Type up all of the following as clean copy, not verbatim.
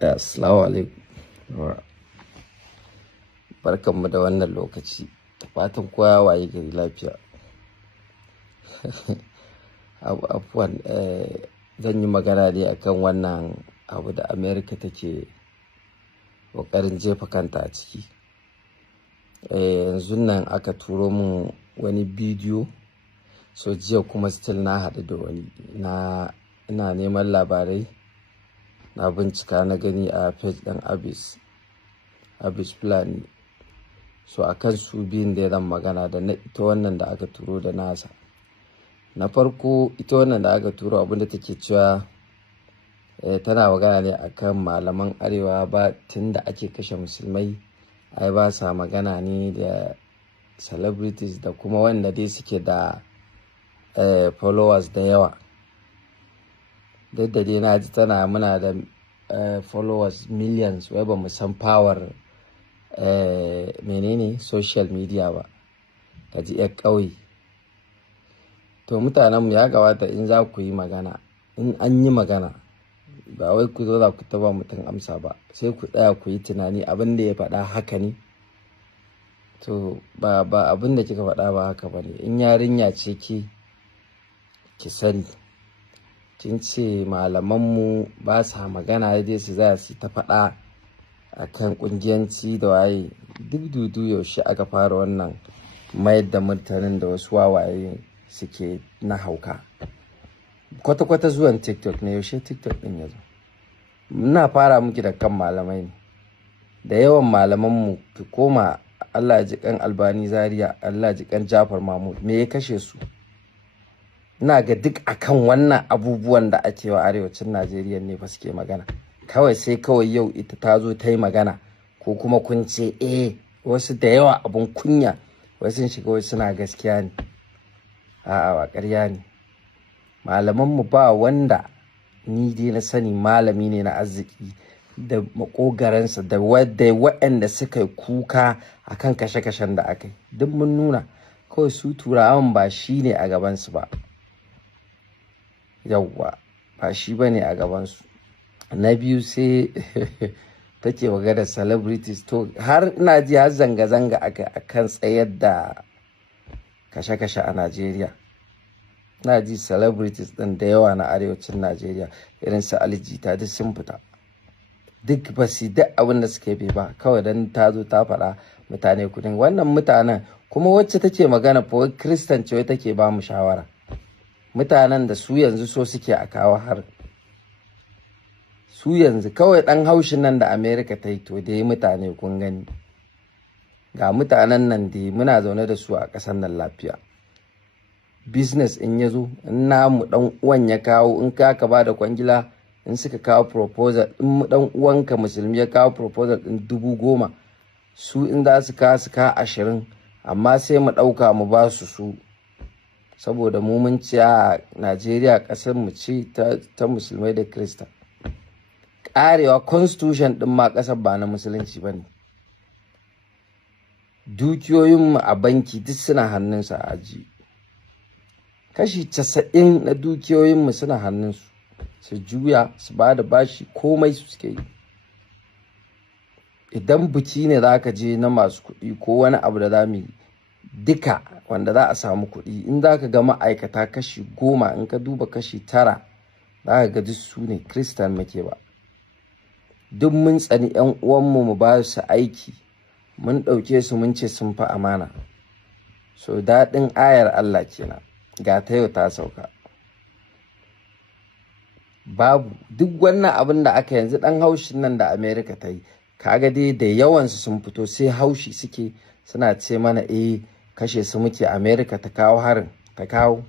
Assalamu alaikum. Barkanmu da wannan lokaci. Fatan kowa waye gari lafiya. Afwan, zan yi magana ne akan wannan abu da America take ƙoƙarin jefa kanta a ciki. Yanzu nan aka turo min wani bidiyo, so jiya kuma still na haɗu da wani ina neman labarai, na bincika na gani a page ɗin Abis Fulani. So akan su biyun da zan magana da ita wannan da aka turo da nasa. Na farko ita wannan da aka turo abinda take cewa tana magana ne akan malaman arewa ba tunda ake kashe musulmai ai ba sa magana ne da celebrities da kuma wanda dai suke da followers da yawa. Duk da dai na ji tana muna da followers millions, wai ba mu san power menene social media ba. Ka ji yar ƙauye. To mutanenmu ya gabata in za ku yi magana, in an yi magana ba wai ku zo za ku taba mutum amsa ba, sai ku tsaya ku yi tunani abin da ya faɗa haka ne. To ba abin da kika faɗa ba haka ba ne. In yarinya ce ki sani, kin ce malamanmu ba sa magana dai su za su ta faɗa akan ƙungiyanci da waye. Duk dudu yaushe aka fara wannan mayar da martanin da wasu wawaye suke na hauka. Kwata-kwata zuwan TikTok ne, yaushe TikTok ɗin ya zo. Muna fara miki da kan malamai ne. Da yawan malamanmu ki koma, Allah ji kan Albani Zaria, Allah ji kan Jafar Mahmud, me ya kashe su? Ina ga duk akan wannan abubuwan da ake wa arewacin Najeriya ne ba suke magana. Kawai sai kawai yau ita ta zo ta yi magana, ko kuma kun ce wasu da yawa abun kunya wasu sun shiga wasu suna gaskiya ne. A'a, ba ƙarya ne. Malamanmu ba wanda ni dai na sani malami ne na arziki da makogaransa da waɗanda suka yi kuka akan kashe-kashen da aka yi. Duk mun nuna, kawai su turawan ba shi ne a gabansu ba. Yawwa, ba shi ba ne a gabansu. Na biyu sai take magana celebrities. To har ina ji har zanga-zanga akan tsayar da kashe-kashe a Najeriya. Na ji celebrities ɗin da yawa na arewacin Najeriya irin su Ali Jita duk sun fita. Duk ba su duk abin da suke bi ba, kawai dan ta zo ta faɗa mutane kudin. Wannan mutanen kuma wacce take magana fa Christian ce, wai take ba mu shawara. Mutanen da su yanzu so suke a kawo har su yanzu kawai ɗan haushin nan da America ta yi to dai mutane kun gani. Ga mutanen nan dai muna zaune da su a ƙasar nan lafiya. Business in ya zo, in namu ɗan uwan ya kawo, in ka ba da kwangila, in suka kawo proposal, in ɗan uwanka musulmi ya kawo proposal ɗin 10,000, su in za su kawo 20, amma sai mu ɗauka mu ba su saboda mu mun ci a Najeriya ƙasar mu ce ta musulmai da Kirista. Ƙarewa constitution ɗin ma ƙasar ba na musulunci ba ne. Dukiyoyinmu a banki duk suna hannunsa a aji. Kashi 90 na dukiyoyinmu suna hannunsu. Su juya, su ba da bashi, komai su suke yi. Idan biki ne za ka je na masu kuɗi ko wani abu da za mu yi duka wanda za a samu kuɗi, in za ka ga ma'aikata kashi 10, in ka duba kashi 9 za ka ga duk su ne Christian muke ba. Duk mun tsani 'yan uwanmu mu ba su aiki, mun ɗauke su mun ce sun fi amana. So daɗin ayar Allah kenan, ga ta yau ta sauka. Babu duk wannan abin da aka yanzu ɗan haushin nan da America ta yi, kaga dai da yawansu sun fito sai haushi suke, suna ce mana kashe su muke. America ta kawo harin, ta kawo.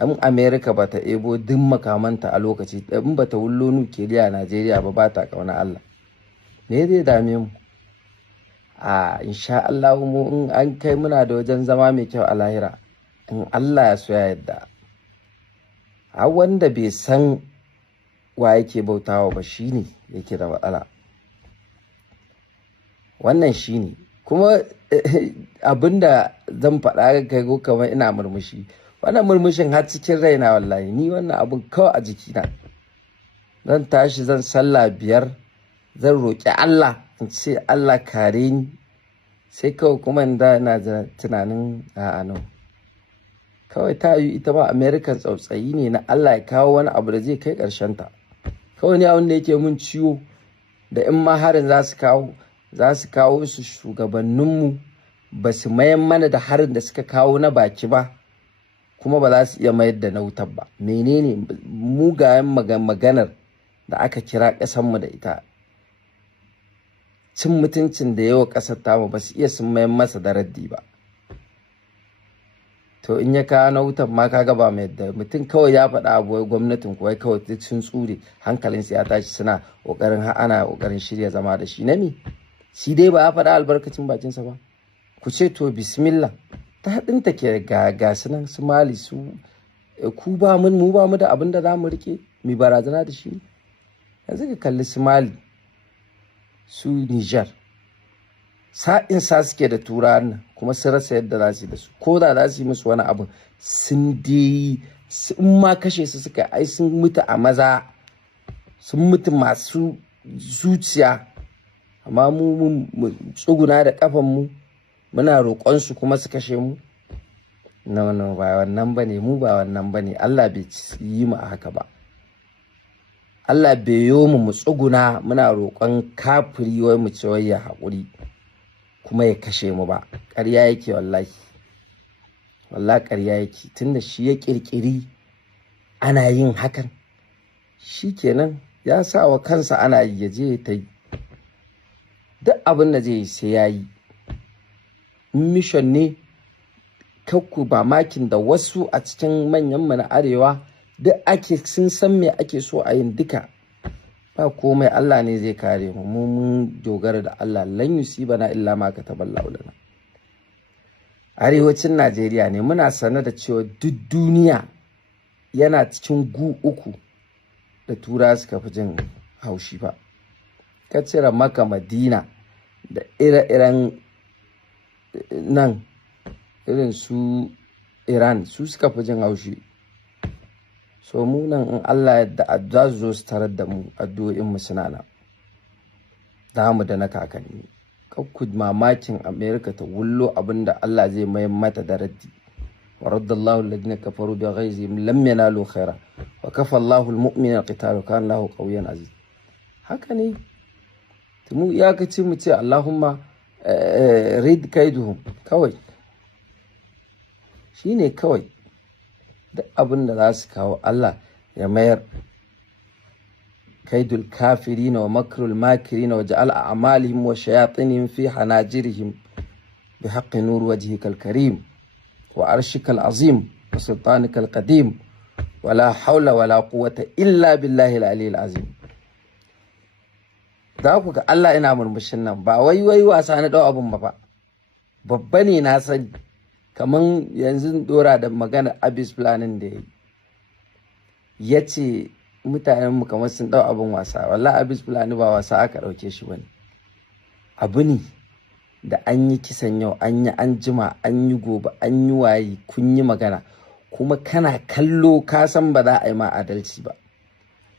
In America ba ta ebo duk makamanta a lokaci, in ba ta wullo nukiliya a Najeriya ba ta kauna Allah. Me zai dame mu? Insha Allah mu in an kai muna da wajen zama mai kyau a lahira, in Allah ya so ya yadda. A wanda bai san wa yake bautawa ba shine yake da matsala. Wannan shine kuma abinda zan faɗa kai ko kamar ina murmushi. Wannan murmushin har cikin raina wallahi, ni wannan abun kawai a jikina. Zan tashi zan sallah 5 zan roƙi Allah in ce Allah kare ni, sai kawai kuma ina da tunanin a'a no, kawai ta yi ita ma American tsautsayi ne na Allah ya kawo wani abu da zai kai ƙarshen ta. Kawai ne abin da yake mun ciwo da in ma harin za su kawo su shugabanninmu ba su mayan mana da harin da suka kawo na baki ba, kuma ba za su iya mayar da na wutar ba. Menene mugayen maganar da aka kira ƙasarmu da ita, cin mutuncin da yawa ƙasar tamu ba su iya sun mayan masa da raddi ba. To in ya kawo na wutar ma kaga ba mai da mutum kawai ya faɗa abu gwamnatin kuwa kawai duk sun tsure hankalinsu ya tashi suna ƙoƙarin ana ƙoƙarin shirya zama da shi na me shi dai ba ya faɗa albarkacin bakinsa ba. Ku ce to bismillah, ta haɗinta ke ga su nan su Mali su ku mu ba mu da abin da za mu rike mai barazana da shi. Yanzu ka kalli su Mali su Niger sa'in sa suke da turawan nan kuma sun rasa yadda za su yi da su, ko da za su yi musu wani abu sun dai in ma kashe su suka ai sun mutu a maza, sun mutu masu zuciya. Amma mu tsuguna da kafan mu muna roƙon su kuma su kashe mu. No ba wannan bane, mu ba wannan bane. Allah bai yi mu a haka ba. Allah bai yo mu tsuguna muna roƙon kafiri wai mu ce wai ya haƙuri kuma ya kashe mu ba. Ƙarya yake wallahi ƙarya yake. Tunda shi ya ƙirƙiri ana yin hakan, shi kenan ya sa wa kansa ana yi, ya je ta yi duk abin da zai yi sai ya yi. Mission ne kakku ba makin da wasu a cikin manyan mu na arewa duk ake sun san me ake so a yin duka. Ba komai, Allah ne zai kare mu, mun dogara da Allah. Lan yusibana illa ma kataballahu lana. Arewacin Najeriya ne muna sanar da cewa duk duniya yana cikin gu uku da tura suka fi jin haushi ba. Ka cire Makka, Madina da ire-iren nan irin su Iran, su suka fi jin haushi. So mu nan in Allah yadda za su zo su tarar da mu, addu'o'in mu suna nan da mu da na kakanni. Kakku mamakin America ta wullo abinda Allah zai mayar mata da raddi. Wa raddallahu alladhina kafaru bi ghaizihim lam yanalu khaira wa kafa Allahu almu'minina qitalu kana Allahu qawiyyan aziz. Haka ne, mu iyakaci mu ce Allahumma rid kaiduhum kawai, shine kawai. Duk abin da za su kawo Allah ya mayar. kaidul kafirina wa makrul makirina wa ja'al a'malihim wa shayatinihim fi hanajirihim bi haqqi nur wajhikal karim wa arshikal azim wa sultanikal qadim wa la hawla wa la quwwata illa billahi al-aliyyil azim. Za ku ga Allah ina murmushin nan ba wai wasa na dau abun ba fa, babba ne na sani. Kaman yanzu dora da magana Abis Planning da ya ce mutanenmu kamar sun dau abin wasa. Wallahi Abis Planning ba wasa aka dauke shi bane, abu ne da an yi kisan yau, an yi an jima, an yi gobe, an yi waye, kun yi magana kuma kana kallo ka san ba za a yi ma adalci ba.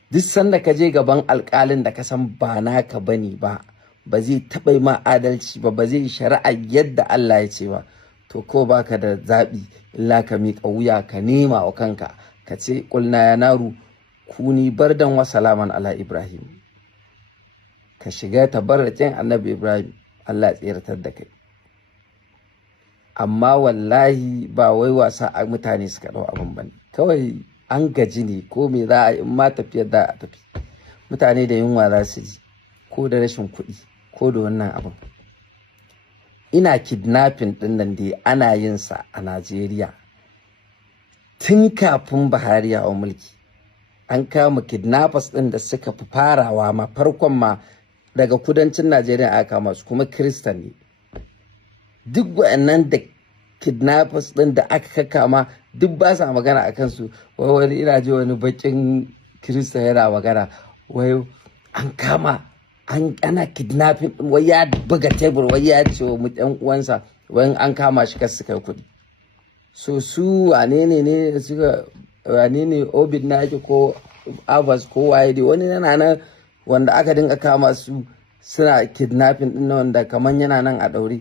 Duk sanda ka je gaban alƙalin da ka san ba naka bane ba zai taɓa yi ma adalci ba zai shari'a yadda Allah ya ce ba. To ko baka da zaɓi illa ka miƙa wuya ka nema wa kanka, ka ce ƙulna ya naru kuni bardan wa salaman ala Ibrahim. Ka shiga tabarracin annabi Ibrahim, Allah tsiratar da kai. Amma wallahi ba wai wasa a mutane suka ɗau abin bane, kawai an gaji ne. Ko me za a yi in ma tafiyar da a tafi, mutane da yunwa za su ji, ko da rashin kuɗi ko da wannan abin. Ina kidnapping ɗin nan dai ana yin sa a Najeriya tun kafin Buhari ya hau mulki. An kama kidnappers ɗin da suka fi farawa ma, farkon ma daga kudancin Najeriya aka kama su, kuma Kiristan ne. Duk waɗannan da kidnappers ɗin da aka kama duk ba sa magana a kansu. Wai wani ina ji wani bakin Kirista yana magana wai an kama ana kidnapping, wai ya buga tebur, wai ya ce wa ɗan uwansa wai an kama shi kar su kai kuɗi. So su wane ne suka, wane ne Obid na yake ko Abbas ko waye dai, wani yana nan wanda aka dinga kama su suna kidnapping din wanda kaman yana nan a daure.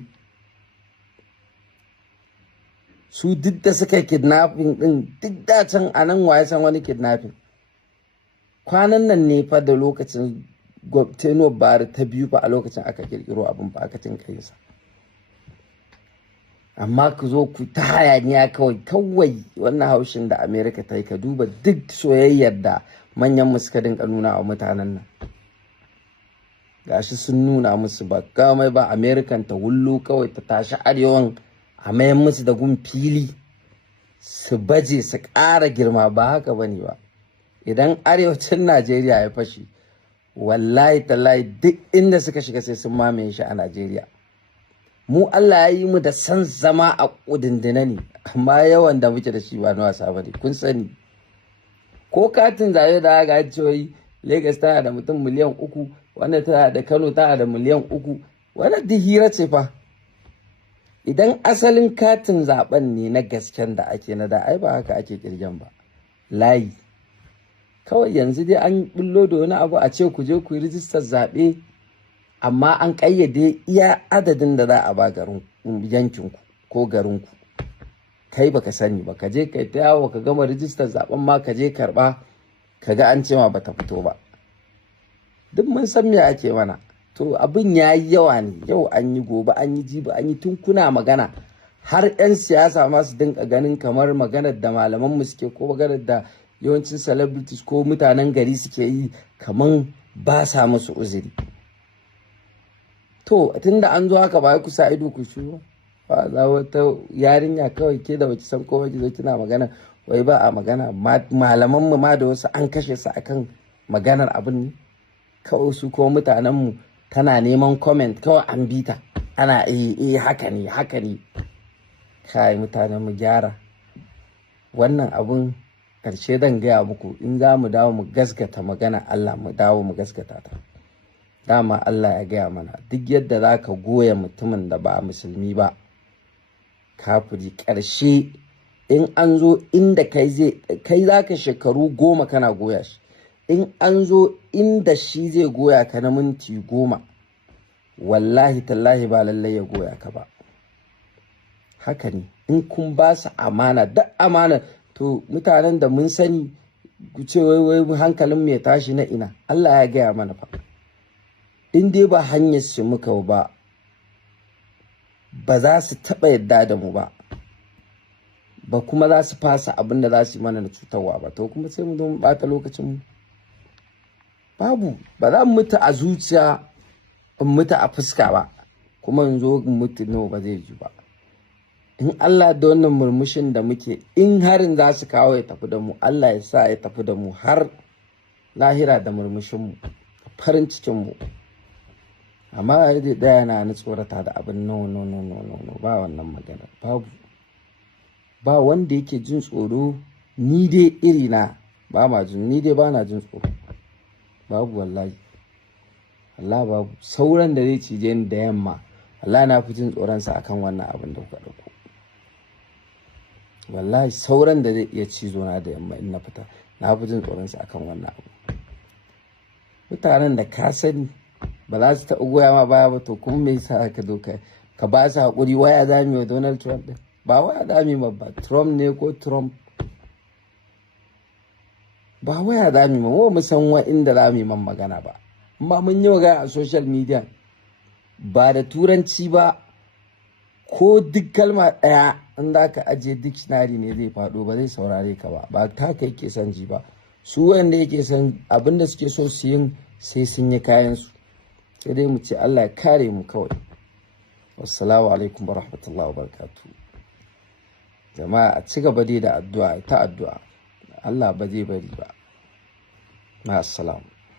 Su duk da suka kidnapping din duk da can a nan waye san wani kidnapping. Kwanan nan ne fa da lokacin Teno Bari ta biyu fa a lokacin aka kirkiro abin fa aka tinka sa. Amma ku zo ku ta hayaniya kawai wannan haushin da America ta yi. Ka duba duk soyayyar da manyan mu suka dinka nuna wa mutanen nan. Gashi sun nuna musu ba kamai ba. American ta wullo kawai ta tashi arewan a mayan musu da gun fili su baje su ƙara girma. Ba haka bane ba. Idan arewacin Najeriya ya fashi, wallahi tallahi duk inda suka shiga sai sun mamaye shi a Najeriya. Mu Allah ya yi mu da san zama a kudindina ne, amma yawan da muke da shi ba na wasa bane. Kun sani ko katin zabe da ga cewa Lagos tana da mutum miliyan 3, wannan tana da Kano tana da miliyan 3, wannan duk hira ce fa. Idan asalin katin zaben ne na gasken da ake na da, ai ba haka ake kirgen ba. Layi kawai yanzu dai an bullo da wani abu a ce ku je ku yi rijistar zaɓe, amma an ƙayyade iya adadin da za a ba garin yankinku ko garinku. Kai baka sani ba, ka je kai ta yawo ka gama rijistar zaɓen ma ka je karɓa ka ga an ce ma bata fito ba. Duk mun san me ake mana. To abin ya yi yawa ne, yau an yi gobe an yi jibi an yi, tun kuna magana har 'yan siyasa ma su dinka ganin kamar maganar da malaman mu suke ko maganar da yawancin celebrities ko mutanen gari suke yi kaman ba sa musu uzuri. To tunda an zo haka ba ku sa ido ku shiru ba. Za wata yarinya kawai ke da baki san kowa ki zo kina magana wai ba a magana. Malaman mu ma da wasu an kashe su akan maganar abin ne. Kawai su ko mutanen mu tana neman comment kawai an bita ana haka ne. Kai mutanen mu gyara wannan abun. Karshe zan gaya muku, in za mu dawo mu gaskata magana Allah, mu dawo mu gaskata ta. Dama Allah ya gaya mana duk yadda za ka goya mutumin da ba musulmi ba, kafiri, ƙarshe in an zo inda kai za ka shekaru 10 kana goya shi, in an zo inda shi zai goya ka na minti 10, wallahi tallahi ba lallai ya goya ka ba. Haka ne, in kun ba su amana, duk amana. To mutanen da mun sani ku ce wai hankalin mu ya tashi na ina. Allah ya gaya mana fa, in dai ba hanyar su muka ba za su taɓa yadda da mu ba kuma za su fasa abin da za su yi mana na cutarwa ba. To kuma sai mu zo mu ɓata lokacin mu. Babu, ba za mu mutu a zuciya in mutu a fuska ba, kuma in zo in mutu nawa ba zai yi ba. In Allah da wannan murmushin da muke, in harin za su kawo ya tafi da mu, Allah ya sa ya tafi da mu har lahira da murmushinmu, farin cikinmu. Amma a da yana na tsorata da abin no, ba wannan magana. Babu, ba wanda yake jin tsoro. Ni dai irina ba ma jin, ni dai ba na jin tsoro. Babu wallahi. Allah babu. Sauran da zai cije ni da yamma, Allah na fi jin tsoronsa akan wannan abin da kuka ɗauko. Wallahi sauran da zai iya cizo na da yamma in na fita, na fi jin tsoronsa akan wannan abu. Mutanen da ka sani ba za su taɓa goya ma baya ba, to kuma me yasa ka doka ka ba su haƙuri? Waya za mu yi wa Donald Trump ɗin? Ba waya za mu yi ba, Trump ne ko Trump. Ba waya za mu yi ma, mu san wa inda za mu yi man magana ba. Amma mun yi magana a social media ba da turanci ba, ko duk kalma ɗaya in za ka ajiye dictionary ne zai faɗo, ba zai saurare ka ba ta kai ke son ji ba. Su wanda yake son abin da suke so su yin sai sun yi kayansu. Sai dai mu ce Allah ya kare mu kawai. Wassalamu alaikum warahmatullahi wabarakatuh. Jama'a a ci gaba dai da addu'a, ta addu'a. Allah ba zai bari ba. Ma'assalam.